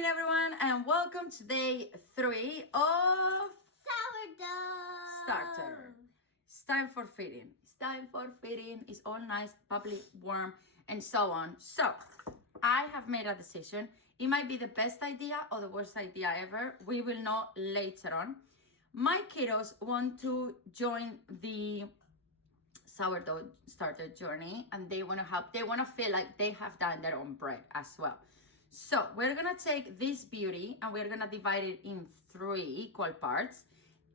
morning, everyone, and welcome to day 3 of Sourdough starter. It's time for feeding. It's time for feeding. It's all nice, bubbly, warm, and so on. So, I have made a decision. It might be the best idea or the worst idea ever. We will know later on. My kiddos want to join the sourdough starter journey, and they want to help. They want to feel like they have done their own bread as well. So we're gonna take this beauty and we're gonna divide it in 3 equal parts,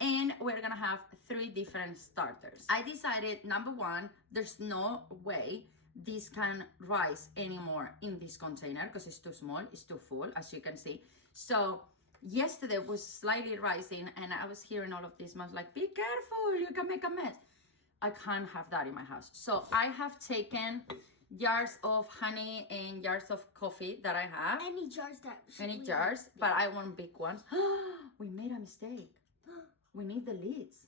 and we're gonna have 3 different starters. I decided, number 1, there's no way this can rise anymore in this container because it's too small, it's too full, as you can see. So yesterday was slightly rising and I was hearing all of this, and I was like, be careful, you can make a mess. I can't have that in my house. So I have taken jars of honey and jars of coffee that I have. Any jars but I want big ones. We made a mistake. We need the lids.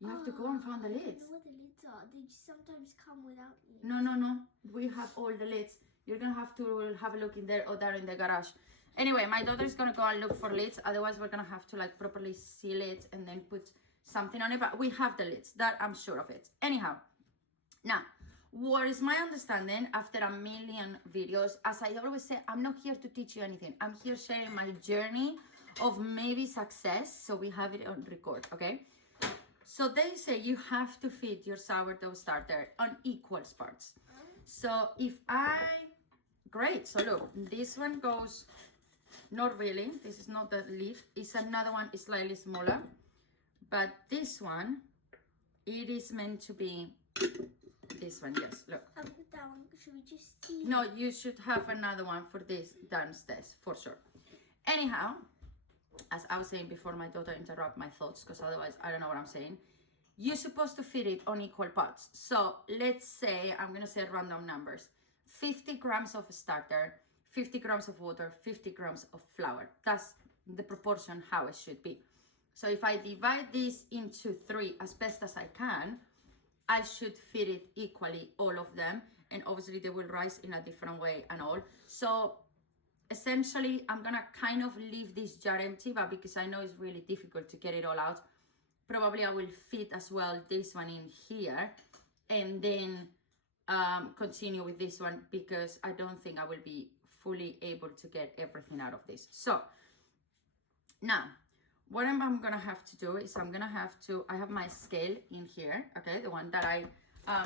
You have to go and find the I lids. don't know what the lids are. They sometimes come without lids. No. We have all the lids. You're gonna have to have a look in there or there in the garage. Anyway, my daughter is gonna go and look for lids. Otherwise, we're gonna have to like properly seal it and then put something on it. But we have the lids. That I'm sure of it. Anyhow, now, what is my understanding after a million videos? As I always say, I'm not here to teach you anything. I'm here sharing my journey of maybe success. So we have it on record, okay? So they say you have to feed your sourdough starter on equal parts. So great. So look, this one goes, not really. This is not the leaf. It's another one, it's slightly smaller. But this one, it is meant to be this one, yes, look. With that one, should we just see? No, you should have another one for this downstairs, for sure. Anyhow, as I was saying before my daughter interrupt my thoughts, because otherwise I don't know what I'm saying. You're supposed to feed it on equal parts. So let's say, I'm gonna say random numbers. 50 grams of starter, 50 grams of water, 50 grams of flour. That's the proportion how it should be. So if I divide this into 3 as best as I can, I should feed it equally, all of them. And obviously they will rise in a different way and all. So essentially, I'm gonna kind of leave this jar empty, but because I know it's really difficult to get it all out, probably I will fit as well this one in here and then continue with this one because I don't think I will be fully able to get everything out of this. So now, what I'm gonna have to do is I have my scale in here, okay? The one that I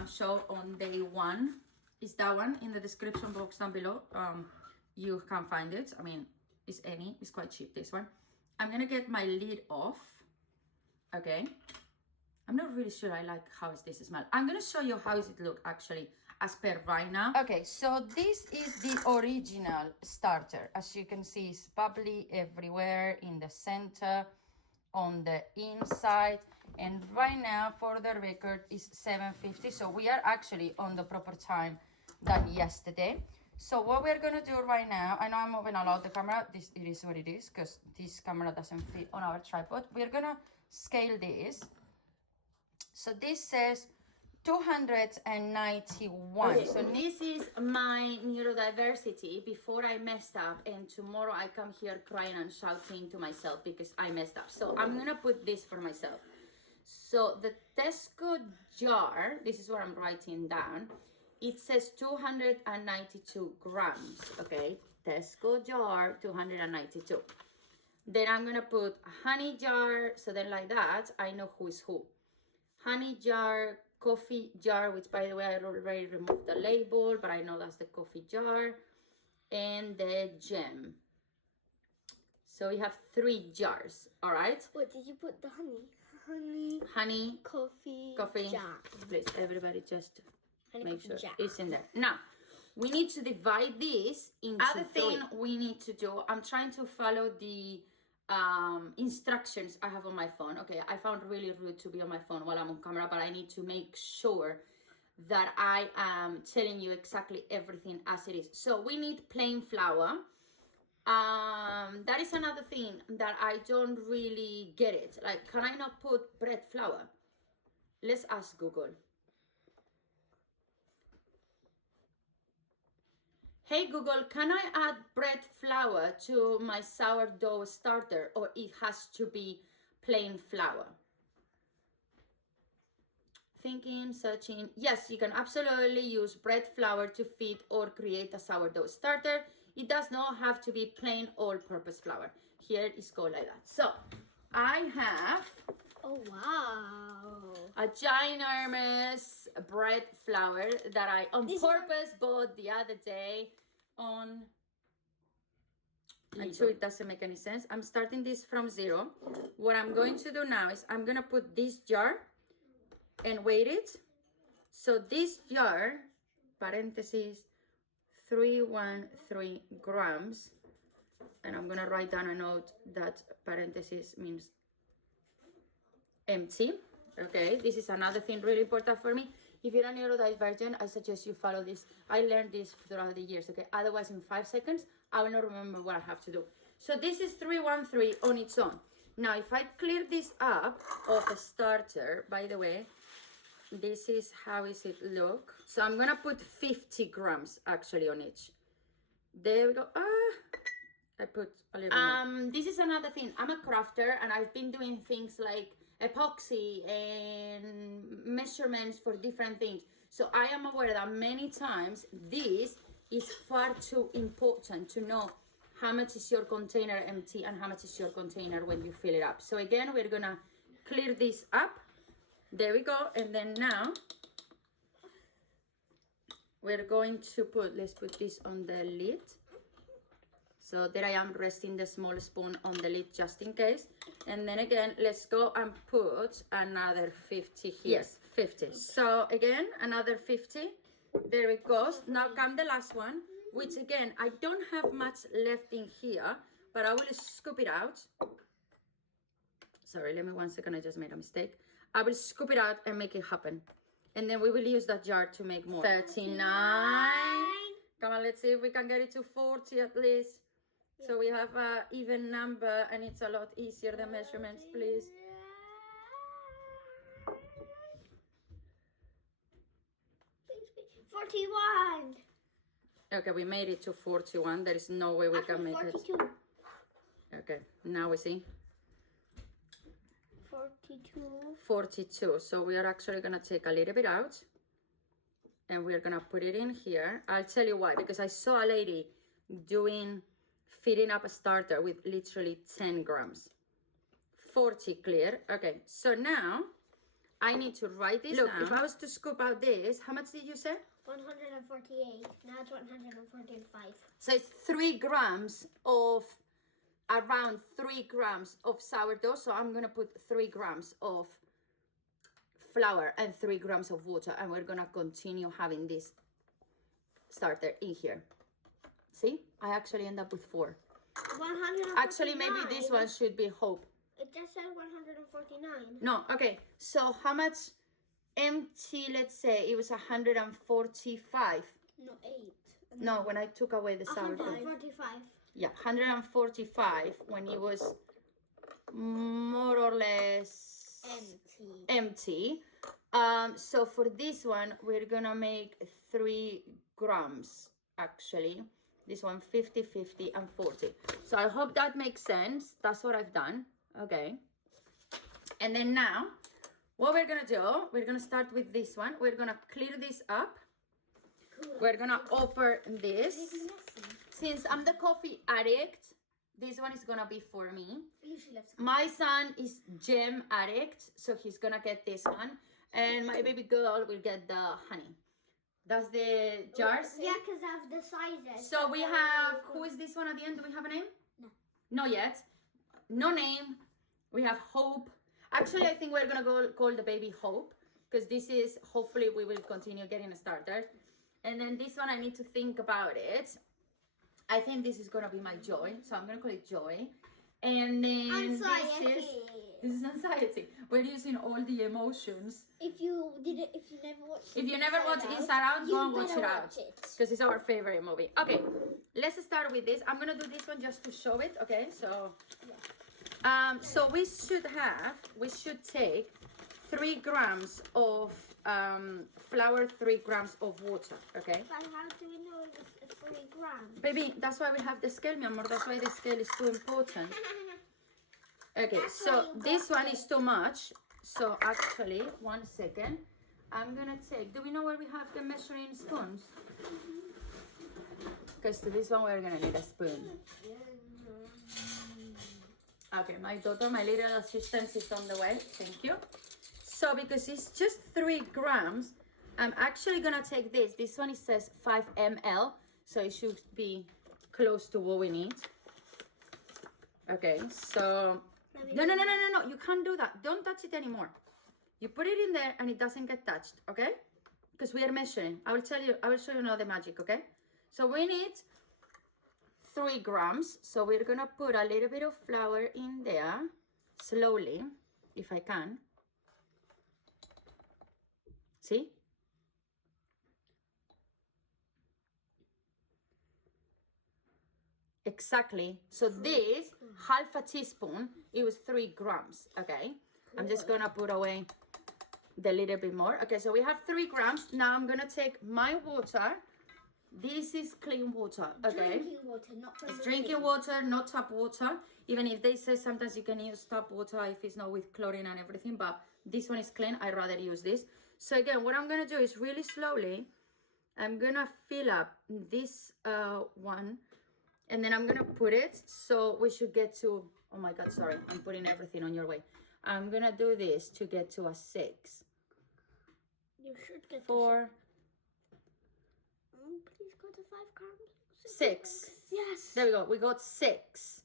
showed on day 1 is that one in the description box down below. You can find it. I mean, it's quite cheap, this one. I'm gonna get my lid off, okay? I'm not really sure I like how is this smell. I'm gonna show you how does it look actually as per right now. Okay, so this is the original starter. As you can see, it's bubbly everywhere in the center, on the inside, and right now for the record is 7:50. So we are actually on the proper time than yesterday. So what we're gonna do right now, I know I'm moving a lot the camera, it is what it is because this camera doesn't fit on our tripod. We're gonna scale this. So this says 291. Okay. So this is my neurodiversity before I messed up, and tomorrow I come here crying and shouting to myself because I messed up. So I'm gonna put this for myself. So the Tesco jar, this is what I'm writing down. It says 292 grams, okay? Tesco jar, 292. Then I'm gonna put a honey jar, so then like that, I know who is who. Honey jar, coffee jar, which by the way, I already removed the label, but I know that's the coffee jar, and the gem. So we have 3 jars, all right? What did you put the honey? Honey, coffee jar. Please, everybody just Honey, make sure jar. it's in there. Now, we need to divide this into 3. Other thing we need to do, I'm trying to follow the instructions I have on my phone. Okay, I found really rude to be on my phone while I'm on camera, but I need to make sure that I am telling you exactly everything as it is. So we need plain flour. That is another thing that I don't really get it. Like, can I not put bread flour? Let's ask Google. Hey Google, can I add bread flour to my sourdough starter, or it has to be plain flour? Thinking, searching. Yes, you can absolutely use bread flour to feed or create a sourdough starter. It does not have to be plain all-purpose flour. Here it's called like that. So I have Oh wow. a ginormous bread flour that I on purpose bought the other day on. I'm sure it doesn't make any sense. I'm starting this from 0. What I'm going to do now is I'm gonna put this jar and weight it. So this jar, parentheses, 313 grams, and I'm gonna write down a note that parentheses means empty. Okay, this is another thing really important for me. If you're a neurodivergent, I suggest you follow this. I learned this throughout the years, okay? Otherwise, in 5 seconds, I will not remember what I have to do. So this is 313 on its own. Now, if I clear this up of a starter, by the way, this is how is it look. So I'm gonna put 50 grams actually on each. There we go. I put a little more. This is another thing. I'm a crafter and I've been doing things like epoxy and measurements for different things. So I am aware that many times this is far too important to know how much is your container empty and how much is your container when you fill it up. So again, we're gonna clear this up. There we go. And then now we're going to put, let's put this on the lid. So there I am resting the small spoon on the lid just in case. And then again, let's go and put another 50 here. Yes, 50. So again, another 50. There it goes. Now come the last one, which again, I don't have much left in here, but I will scoop it out. Sorry, let me 1 second, I just made a mistake. I will scoop it out and make it happen. And then we will use that jar to make more. 39. Come on, let's see if we can get it to 40 at least. So we have an even number and it's a lot easier than measurements, please. Please, 41. Okay, we made it to 41. There is no way we can make 42. it. Okay, now we see. 42. 42. So we are actually gonna take a little bit out and we're gonna put it in here. I'll tell you why, because I saw a lady filling up a starter with literally 10 grams. 40 clear. Okay, so now I need to write this down. Look, if I was to scoop out this, how much did you say? 148. Now it's 145. So it's 3 grams of, around 3 grams of sourdough. So I'm gonna put 3 grams of flour and 3 grams of water, and we're gonna continue having this starter in here. See, I actually end up with 4. 149. Actually, maybe this one should be Hope. It just said 149. No, okay. So how much empty, let's say, it was 145. No, 8. No, when I took away the sourdough. 145. Yeah, 145 when it was more or less empty. So for this one, we're gonna make 3 grams actually. This one 50, 50, and 40. So I hope that makes sense. That's what I've done. Okay. And then now, what we're gonna do, we're gonna start with this one. We're gonna clear this up. Cool. We're gonna open this. Since I'm the coffee addict, this one is gonna be for me. My son is gem addict, so he's gonna get this one. And my baby girl will get the honey. That's the jars? Yeah, because of the sizes. So we have, who is this one at the end? Do we have a name? No. Not yet. No name. We have Hope. Actually, I think we're going to call the baby Hope, because this is, hopefully we will continue getting a starter. And then this one, I need to think about it. I think this is going to be my Joy. So I'm going to call it Joy. And then anxiety. This is anxiety. We're using all the emotions. If you never watched Inside Out, go and watch it out, because it's our favorite movie. Okay, let's start with this. I'm gonna do this one just to show it. Okay, so so we should take 3 grams of flour, 3 grams of water. Okay. But how do we know it's 3 grams. Baby, that's why we have the scale, mi amor. That's why the scale is too important. Okay, That's why so you this got one it. is too much. So actually, 1 second. I'm gonna take, do we know where we have the measuring spoons? Because to this one we're gonna need a spoon. Okay, my daughter, my little assistant is on the way. Thank you. So because it's just 3 grams, I'm actually gonna take this. This one, it says 5 ml, so it should be close to what we need. Okay, so no, you can't do that. Don't touch it anymore. You put it in there and it doesn't get touched, okay? Because we are measuring. I will show you now the magic, okay? So we need 3 grams. So we're gonna put a little bit of flour in there, slowly, if I can. See? Exactly. So this, half a teaspoon, it was 3 grams, okay? I'm just gonna put away the little bit more. Okay, so we have 3 grams. Now I'm gonna take my water. This is clean water, okay? Drinking water, not from It's the drinking sink. water, not tap water. Even if they say sometimes you can use tap water if it's not with chlorine and everything, but this one is clean. I'd rather use this. So again, what I'm gonna do is really slowly, I'm gonna fill up this one, and then I'm gonna put it, so we should get to, oh my God, sorry, I'm putting everything on your way. I'm gonna do this to get to a 6. You should get 4, please go to 5 grams. 6. Yes. There we go. We got 6.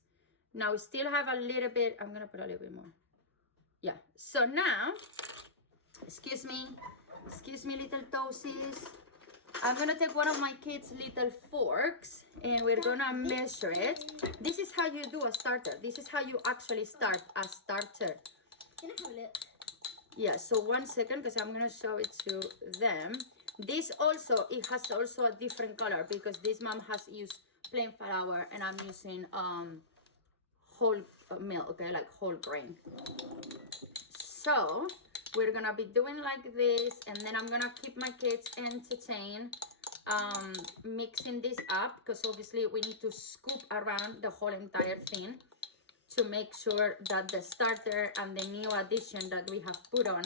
Now we still have a little bit. I'm gonna put a little bit more. Yeah. So now, excuse me, little toesies. I'm gonna take one of my kids' little forks and we're gonna measure it. This is how you do a starter. This is how you actually start a starter. Can I have a look? Yeah, so 1 second, because I'm gonna show it to them. This also, it has also a different color because this mom has used plain flour and I'm using whole milk, okay, like whole grain. So we're gonna be doing like this, and then I'm gonna keep my kids entertained, mixing this up, because obviously we need to scoop around the whole entire thing to make sure that the starter and the new addition that we have put on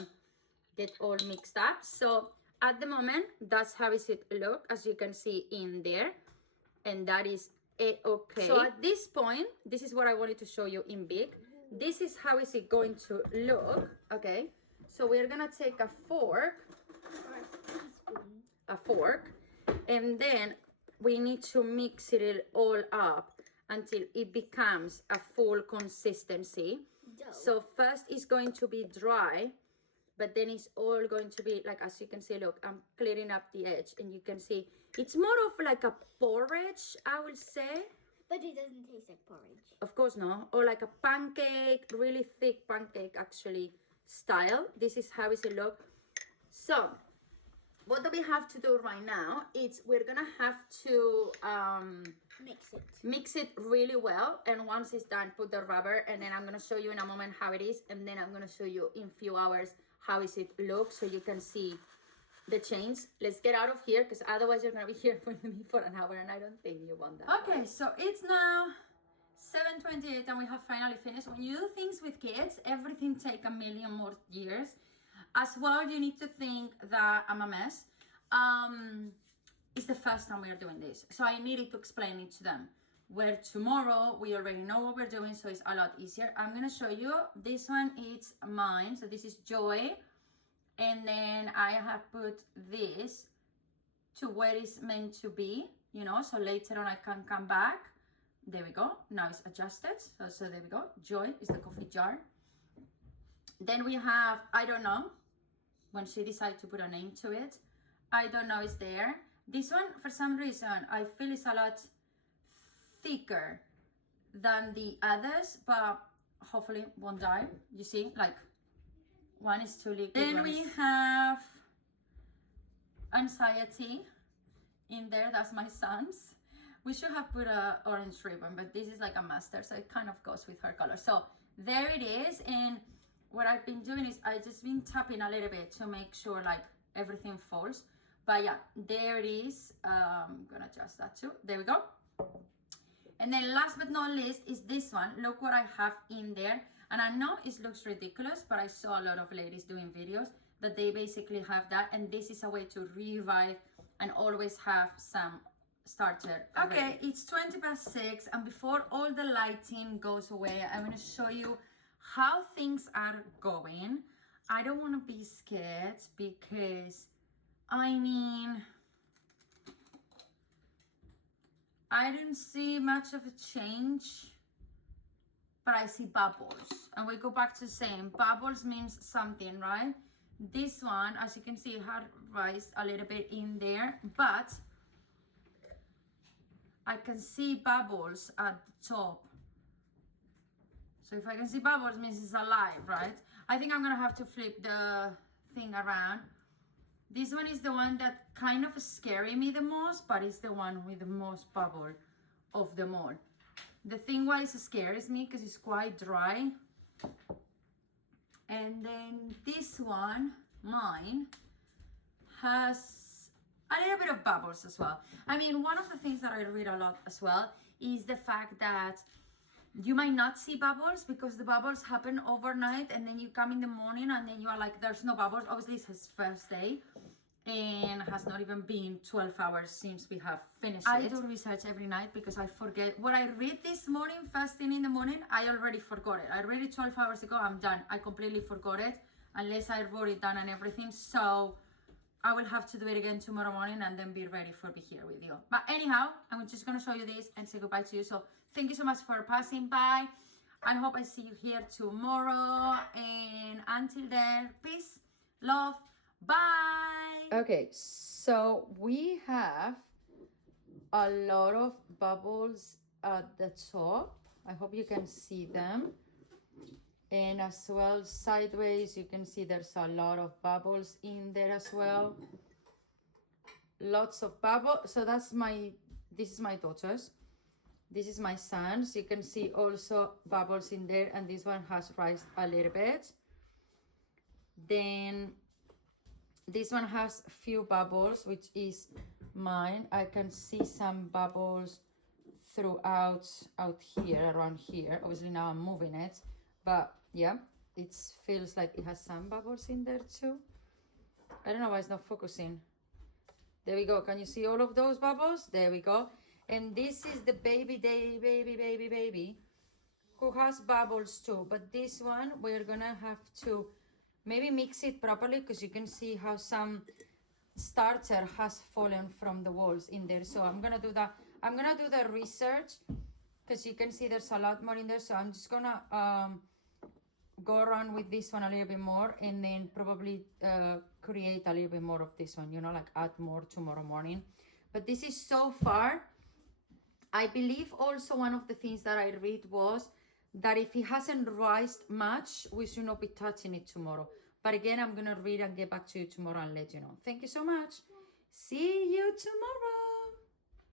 get all mixed up. So at the moment, that's how it look, as you can see in there, and that is okay. So at this point, this is what I wanted to show you in big. This is how is it going to look, okay? So we're gonna take a fork, and then we need to mix it all up until it becomes a full consistency. Dough. So first it's going to be dry, but then it's all going to be like, as you can see, look, I'm clearing up the edge, and you can see it's more of like a porridge, I would say. But it doesn't taste like porridge. Of course not. Or like a pancake, really thick pancake actually style. This is how it look. So what do we have to do right now? It's we're gonna have to mix it really well, and once it's done, put the rubber, and then I'm gonna show you in a moment how it is, and then I'm gonna show you in few hours how is it look, so you can see the change. Let's get out of here, because otherwise you're gonna be here with me for an hour, and I don't think you want that. Okay, so it's now 7:28 and we have finally finished. When you do things with kids, everything take a million more years. As well, you need to think that I'm a mess. It's the first time we are doing this, so I needed to explain it to them. Where tomorrow we already know what we're doing, so it's a lot easier. I'm gonna show you. This one is mine, so this is Joy, and then I have put this to where it's meant to be, you know, so later on I can come back. There we go. Now it's adjusted. So there we go. Joy is the coffee jar. Then we have, I don't know, when she decided to put a name to it. I don't know, it's there. This one, for some reason, I feel it's a lot thicker than the others, but hopefully won't die. You see, like one is too liquid. Then we have Anxiety in there. That's my son's. We should have put a orange ribbon, but this is like a mustard, so it kind of goes with her color. So there it is. And what I've been doing is I just been tapping a little bit to make sure like everything falls. But yeah, there it is. I'm gonna adjust that too. There we go. And then last but not least is this one. Look what I have in there. And I know it looks ridiculous, but I saw a lot of ladies doing videos that they basically have that. And this is a way to revive and always have some starter. Okay, it's 6:20, and before all the lighting goes away, I'm going to show you how things are going. I don't want to be scared because, I mean, I didn't see much of a change, but I see bubbles. And we go back to saying bubbles means something, right? This one, as you can see, had rised a little bit in there, but I can see bubbles at the top. So if I can see bubbles, means it's alive, right? I think I'm gonna have to flip the thing around. This one is the one that kind of scared me the most, but it's the one with the most bubble of them all. The thing why it scares me because it's quite dry. And then this one, mine, has a little bit of bubbles as well. I mean, one of the things that I read a lot as well is the fact that you might not see bubbles because the bubbles happen overnight, and then you come in the morning and then you are like, there's no bubbles. Obviously it's his first day and has not even been 12 hours since we have finished it. I do research every night because I forget. What I read this morning, first thing in the morning, I already forgot it. I read it 12 hours ago, I'm done. I completely forgot it unless I wrote it down and everything. So I will have to do it again tomorrow morning and then be ready for be here with you. But anyhow, I'm just gonna show you this and say goodbye to you. So thank you so much for passing by. I hope I see you here tomorrow. And until then, peace, love, bye. Okay, so we have a lot of bubbles at the top. I hope you can see them. And as well, sideways, you can see there's a lot of bubbles in there as well. Lots of bubbles. So that's this is my daughter's. This is my son's. You can see also bubbles in there, and this one has rised a little bit. Then this one has a few bubbles, which is mine. I can see some bubbles throughout out here, around here. Obviously now I'm moving it, but yeah, it feels like it has some bubbles in there too. I don't know why it's not focusing. There we go. Can you see all of those bubbles? There we go. And this is the baby who has bubbles too. But this one, we're gonna have to maybe mix it properly because you can see how some starter has fallen from the walls in there. So I'm gonna do that. I'm gonna do the research because you can see there's a lot more in there. So I'm just gonna go around with this one a little bit more and then probably create a little bit more of this one, you know, like add more tomorrow morning. But this is so far. I believe also one of the things that I read was that if it hasn't rised much, we should not be touching it tomorrow. But again, I'm gonna read and get back to you tomorrow and let you know. Thank you so much. See you tomorrow.